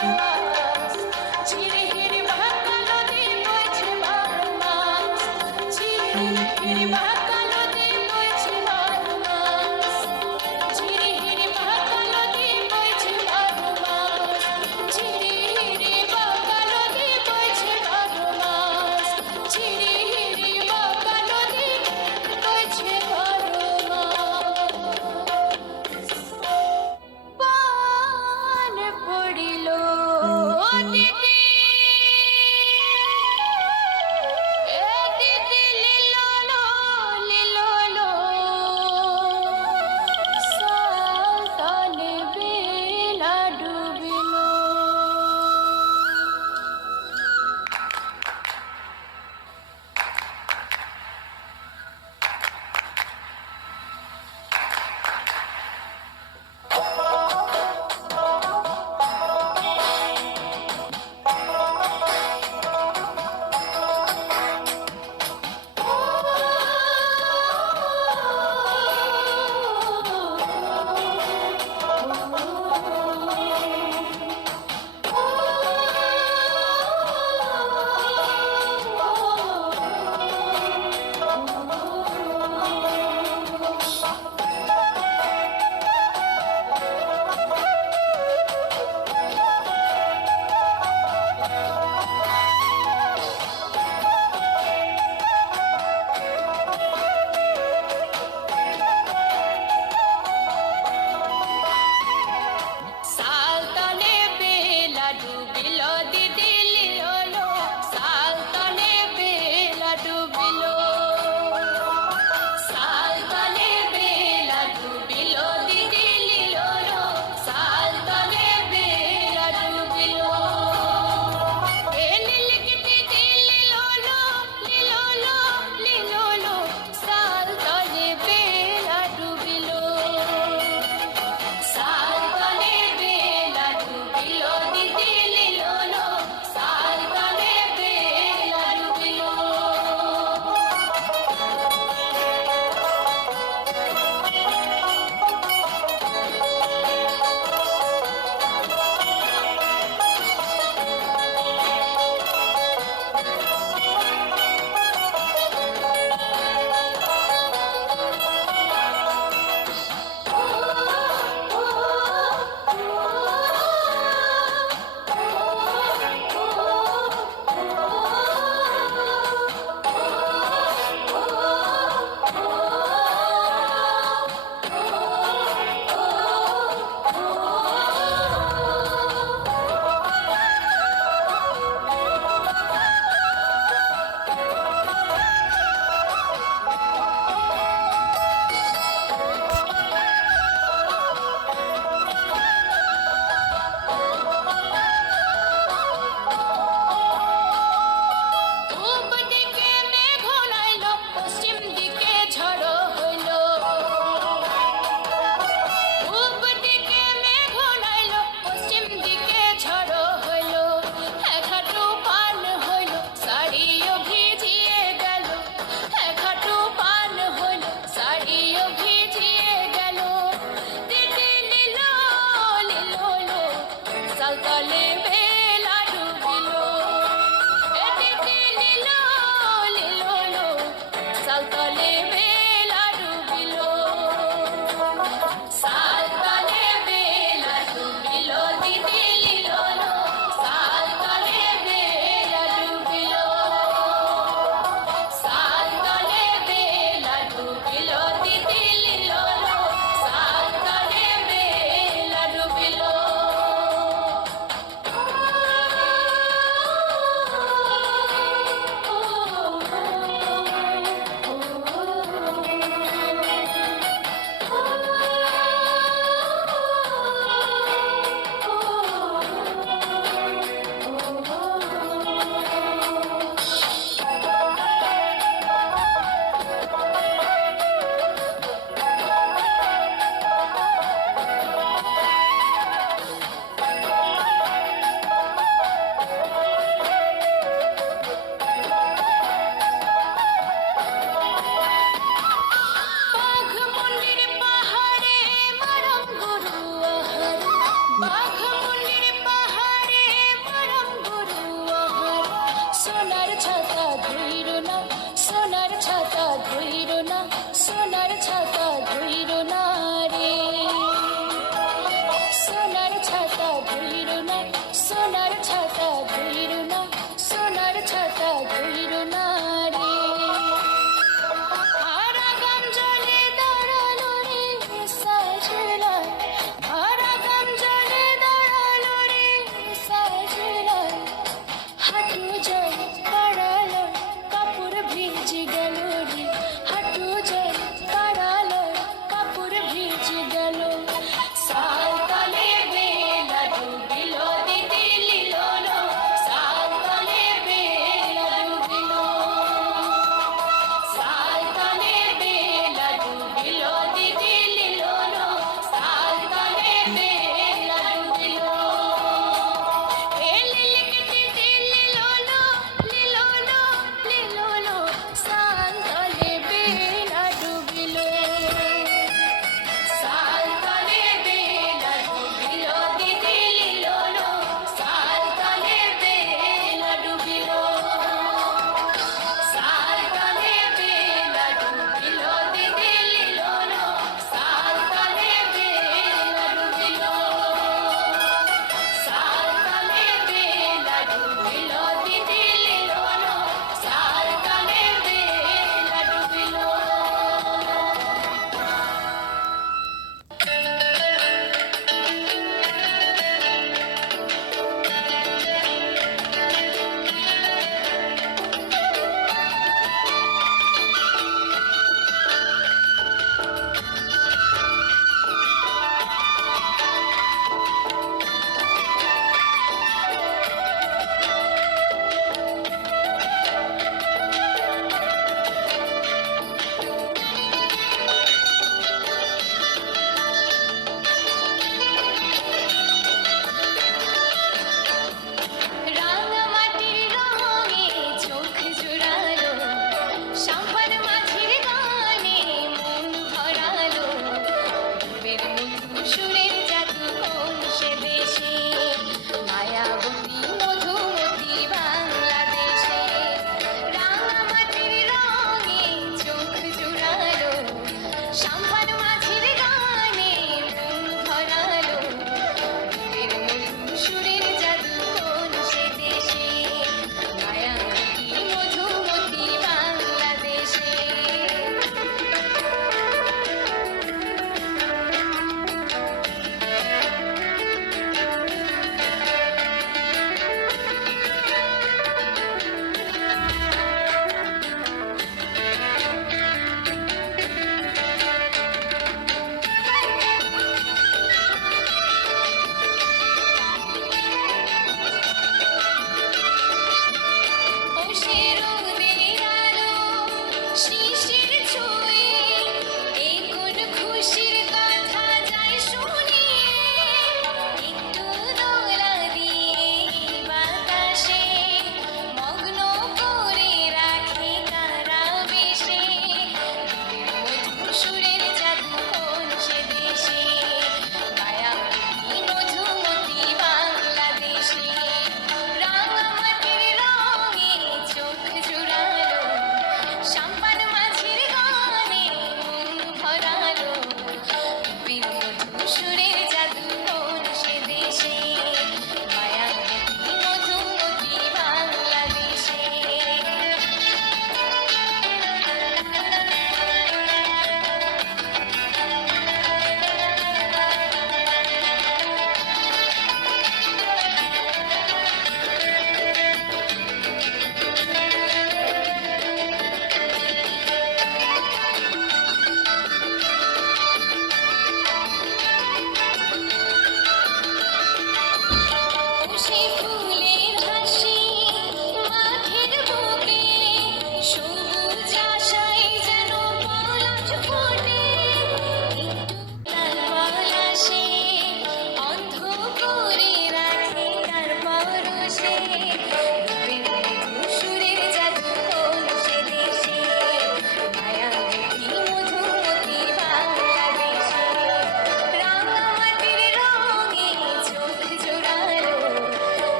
Thank you.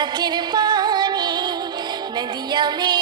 ডাকের পানি নদিয়া মে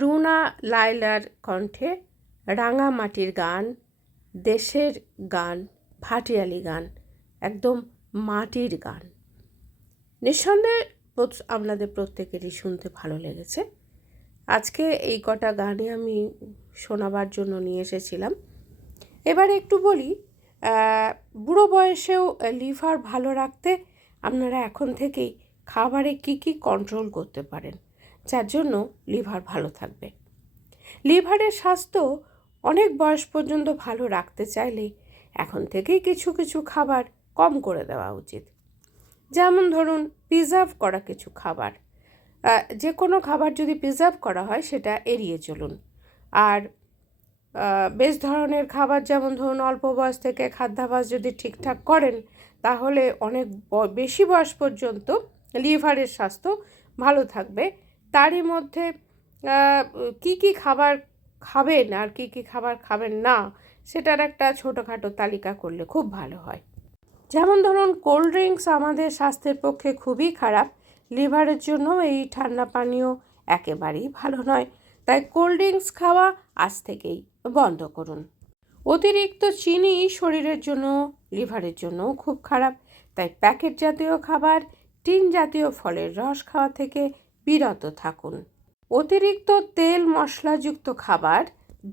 রুনা লায়লার কণ্ঠে রাঙামাটির গান, দেশের গান, ভাটিয়ালি গান, একদম মাটির গান। নিঃসন্দেহে আপনাদের প্রত্যেকেরই শুনতে ভালো লেগেছে। আজকে এই কটা গানই আমি শোনাবার জন্য নিয়ে এসেছিলাম। এবার একটু বলি বুড়ো বয়সেও লিভার ভালো রাখতে আপনারা এখন থেকেই খাবারে কি কি কন্ট্রোল করতে পারেন? যার জন্য লিভার ভালো থাকবে। লিভারের স্বাস্থ্য অনেক বয়স পর্যন্ত ভালো রাখতে চাইলে এখন থেকেই কিছু কিছু খাবার কম করে দেওয়া উচিত। যেমন ধরুন প্রিজার্ভ করা কিছু খাবার। যে কোনো খাবার যদি প্রিজার্ভ করা হয়, সেটা এড়িয়ে চলুন। আর বেশ ধরনের খাবার যেমন ধরুন, অল্প বয়স থেকে খাদ্যাভ্যাস যদি ঠিকঠাক করেন, তাহলে অনেক বেশি বয়স পর্যন্ত লিভারের স্বাস্থ্য ভালো থাকবে। তারই মধ্যে কি কি খাবার খাবেন আর কি কি খাবার খাবেন না, সেটার একটা ছোটোখাটো তালিকা করলে খুব ভালো হয়। যেমন ধরুন, কোল্ড ড্রিঙ্কস আমাদের স্বাস্থ্যের পক্ষে খুবই খারাপ, লিভারের জন্য এই ঠান্ডা পানীয় একেবারেই ভালো নয়। তাই কোল্ড ড্রিঙ্কস খাওয়া আজ থেকেই বন্ধ করুন। অতিরিক্ত চিনি শরীরের জন্য লিভারের জন্যও খুব খারাপ। তাই প্যাকেট জাতীয় খাবার, টিন জাতীয় ফলের রস খাওয়া থেকে বিরত থাকুন। অতিরিক্ত তেল মশলাযুক্ত খাবার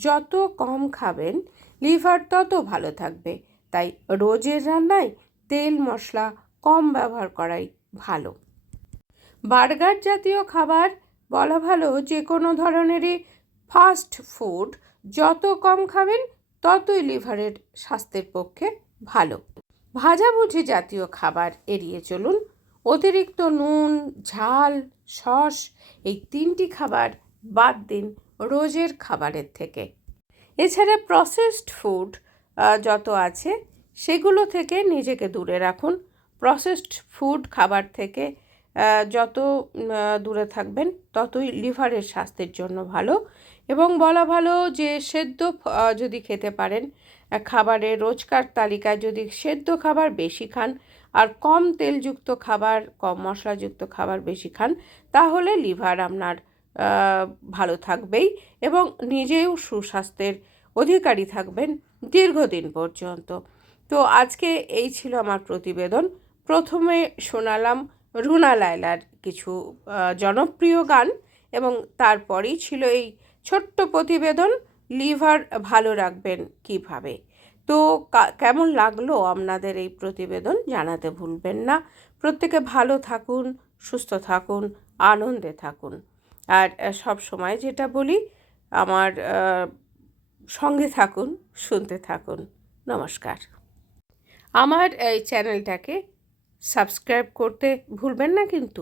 যত কম খাবেন, লিভার তত ভালো থাকবে। তাই রোজের রান্নায় তেল মশলা কম ব্যবহার করাই ভালো। বার্গার জাতীয় খাবার বলা ভালো যে কোনো ধরনেরই ফাস্ট ফুড যত কম খাবেন, ততই লিভারের স্বাস্থ্যের পক্ষে ভালো। ভাজাভুজি জাতীয় খাবার এড়িয়ে চলুন। অতিরিক্ত নুন, ঝাল সস এই তিনটি খাবার বাদ দিন রোজের খাবারের থেকে। এছাড়া প্রসেসড ফুড যত আছে, সেগুলো থেকে নিজেকে দূরে রাখুন। প্রসেসড ফুড খাবার থেকে যত দূরে থাকবেন, ততই লিভারের স্বাস্থ্যের জন্য ভালো। এবং বলা ভালো যে, সেদ্ধ যদি খেতে পারেন খাবারের রোজকার তালিকায় যদি সেদ্ধ খাবার বেশি খান আর কম তেলযুক্ত খাবার, কম মশলাযুক্ত খাবার বেশি খান, তাহলে লিভার আপনার ভালো থাকবেই এবং নিজেও সুস্বাস্থ্যের অধিকারী থাকবেন দীর্ঘদিন পর্যন্ত। তো আজকে এই ছিল আমার প্রতিবেদন। প্রথমে শোনালাম রুনা লায়লার কিছু জনপ্রিয় গান এবং তারপরেই ছিল এই ছোট্ট প্রতিবেদন, লিভার ভালো রাখবেন কীভাবে? তো কেমন লাগল আপনাদের এই প্রতিবেদন জানাতে ভুলবেন না। প্রত্যেকে ভালো থাকুন, সুস্থ থাকুন, আনন্দে থাকুন। আর সব সময় যেটা বলি, আমার সঙ্গে থাকুন, শুনতে থাকুন। নমস্কার। আমার এই চ্যানেলটাকে সাবস্ক্রাইব করতে ভুলবেন না কিন্তু।